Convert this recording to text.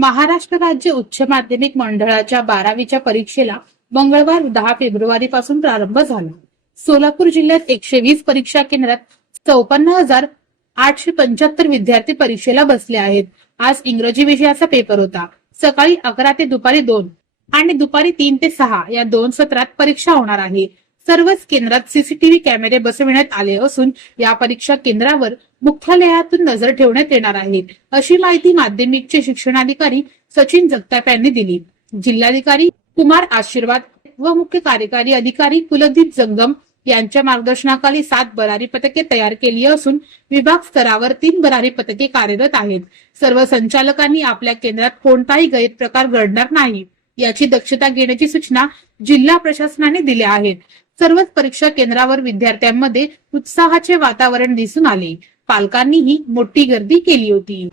महाराष्ट्र राज्य उच्च माध्यमिक मंडळाच्या 12वीच्या परीक्षेला मंगळवार 10 फेब्रुवारी पासून प्रारंभ झाला। सोलापूर जिल्ह्यात 120 परीक्षा केंद्रात 54,875 विद्यार्थी परीक्षेला बसले आहेत। आज इंग्रजी विषयाचा पेपर होता। सकाळी 11 ते दुपारी 2 आणि दुपारी 3 ते 6 या 2 सत्रात परीक्षा होणार आहे। सर्वच केंद्रात सीसीटीव्ही कॅमेरे बसविण्यात आले असून या परीक्षा केंद्रावर मुख्यालयातून नजर ठेवण्यात येणार आहे, अशी माहिती माध्यमिकचे शिक्षणाधिकारी सचिन जगताप यांनी दिली। जिल्हाधिकारी कुमार आशीर्वाद व मुख्य कार्यकारी अधिकारी कुलदीप जंगम यांच्या मार्गदर्शनाखाली 7 भरारी पथके तयार केली असून विभाग स्तरावर 3 भरारी पथके कार्यरत आहेत। सर्व संचालकांनी आपल्या केंद्रात कोणताही गैरप्रकार घडणार नाही याची दक्षता घेण्याची सूचना जिल्हा प्रशासनाने दिल्या आहेत। सर्वच परीक्षा केंद्रावर विद्यार्थ्यांमध्ये उत्साहाचे वातावरण दिसून आले। पालकांनीही मोठी गर्दी केली होती।